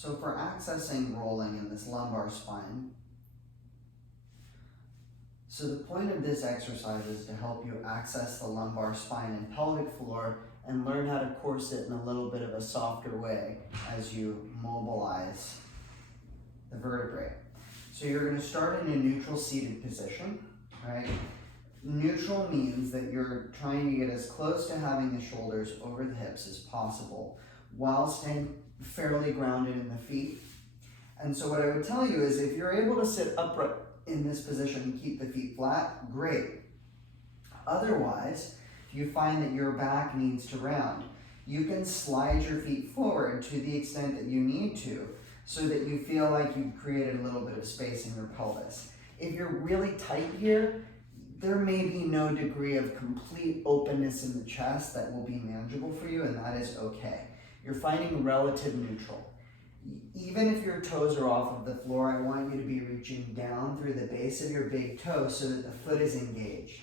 So for accessing rolling in this lumbar spine, so the point of this exercise is to help you access the lumbar spine and pelvic floor and learn how to corset in a little bit of a softer way as you mobilize the vertebrae. So you're going to start in a neutral seated position, right? Neutral means that you're trying to get as close to having the shoulders over the hips as possible while staying fairly grounded in the feet. And so what I would tell you is if you're able to sit upright in this position and keep the feet flat, great. Otherwise, if you find that your back needs to round, you can slide your feet forward to the extent that you need to so that you feel like you've created a little bit of space in your pelvis. If you're really tight here, there may be no degree of complete openness in the chest that will be manageable for you, and that is okay. You're finding relative neutral. Even if your toes are off of the floor, I want you to be reaching down through the base of your big toe so that the foot is engaged.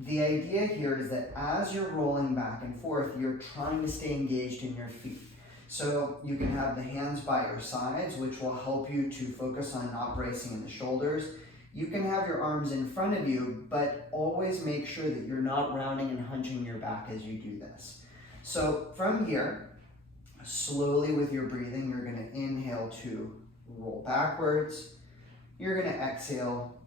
The idea here is that as you're rolling back and forth, you're trying to stay engaged in your feet. So you can have the hands by your sides, which will help you to focus on not bracing in the shoulders. You can have your arms in front of you, but always make sure that you're not rounding and hunching your back as you do this. So from here, slowly with your breathing, you're going to inhale to roll backwards. You're going to exhale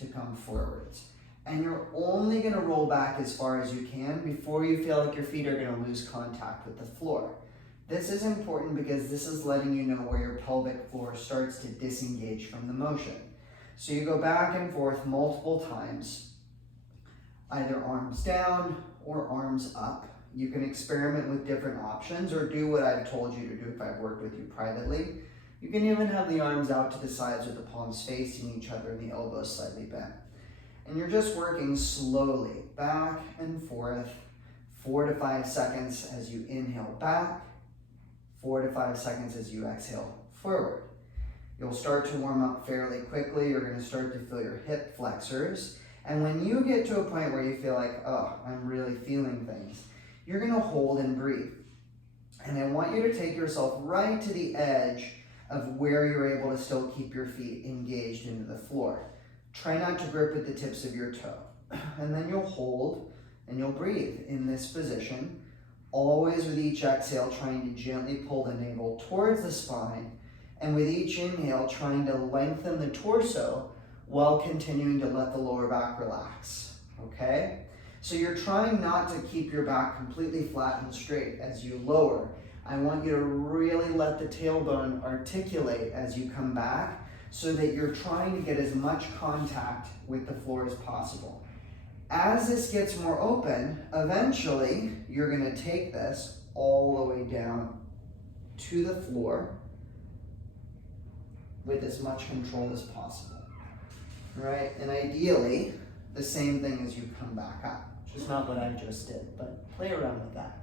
to come forwards. And you're only going to roll back as far as you can before you feel like your feet are going to lose contact with the floor. This is important because this is letting you know where your pelvic floor starts to disengage from the motion. So you go back and forth multiple times, either arms down or arms up. You can experiment with different options or do what I've told you to do if I've worked with you privately. You can even have the arms out to the sides with the palms facing each other and the elbows slightly bent. And you're just working slowly back and forth, 4 to 5 seconds as you inhale back, 4 to 5 seconds as you exhale forward. You'll start to warm up fairly quickly. You're going to start to feel your hip flexors. And when you get to a point where you feel like, oh, I'm really feeling things, you're going to hold and breathe. And I want you to take yourself right to the edge of where you're able to still keep your feet engaged into the floor. Try not to grip at the tips of your toe. And then you'll hold and you'll breathe in this position, always with each exhale trying to gently pull the navel towards the spine, and with each inhale trying to lengthen the torso while continuing to let the lower back relax, okay? So you're trying not to keep your back completely flat and straight as you lower. I want you to really let the tailbone articulate as you come back so that you're trying to get as much contact with the floor as possible. As this gets more open, eventually you're going to take this all the way down to the floor with as much control as possible, right? And ideally, the same thing as you come back up, which is not what I just did, but play around with that.